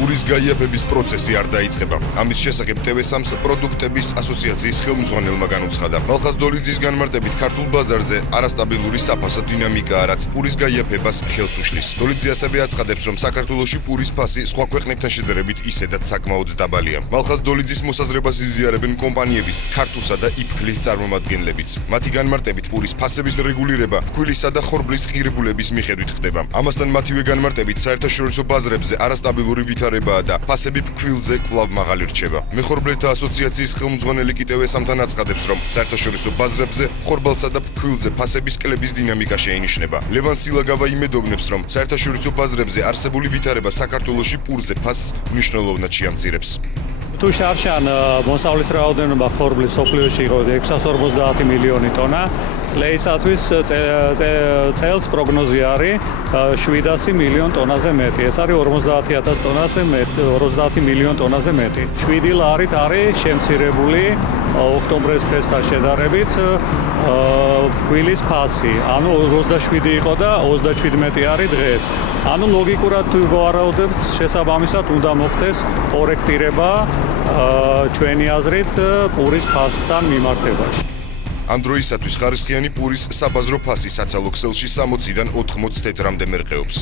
პურის გაიაფების პროცესი არ დაიწყება. ამის შესახებ TV3-ს პროდუქტების ასოციაციის ხელმძღვანელმა განუცხადა. მალხაზ დოლიძის განმარტებით ქართულ ბაზარზე არასტაბილური საფასო დინამიკაა, რაც პურის გაიაფებას ხელს უშლის. დოლიძე ასევე აცხადებს, რომ საქართველოში პურის ფასი სხვა ქვეყნებთან შედარებით ისედაც საკმაოდ დაბალია. მალხაზ დოლიძის მოსაზრებას იზიარებენ კომპანიების ქართულსა და იფქლის წარმომადგენლებიც. მათი განმარტებით პურის ფასების რეგულირება ფქვილისა და ხორბლის ღირებულების მიხედვით ხდება. ამასთან მათივე განმარტებით საერთაშორისო ბაზრებზე არასტაბილური ვითარებაა და ფასები ფქვილზე კვლავ მაღალი რჩება. მეხორბლეთა ასოციაციის ხელმძღვანელი კი TV3-მთან აცხადებს, რომ საერთაშორისო ბაზრებზე ხორბალსა და ფქვილზე ფასების კლების დინამიკა შეინიშნება. ლევან სილაგავა იმედოვნებს, რომ საერთაშორისო ბაზრებზე არსებული ვითარება საქართველოში პურზე ფასს მნიშვნელოვნად შეამცირებს. თუ შარშან მოსავლის რაოდენობა ხორბლის სოფლიოში იყო 650 მილიონი ტონა, წლეისათვის წელს პროგნოზი არის 700 მილიონ ტონაზე მეტი. ეს არის 50,000 ტონაზე მეტი, 50 მილიონ ტონაზე მეტი. 7 ლარით არის შემცირებული ოქტომბრის ფესთან შედარებით ფქვილის ფასი. ანუ 27 იყო და 37 არის დღეს. ანუ ლოგიკურად თუ ვავარაუდებთ, შესაბამისად უნდა მოხდეს კორექტირება ჩვენი აზრით პურის ფასთან მიმართებაში. ამ დროისათვის ხარისხიანი პურის საბაზრო ფასი საცალო ქსელში 60-დან 80 თეთრამდე მერყეობს.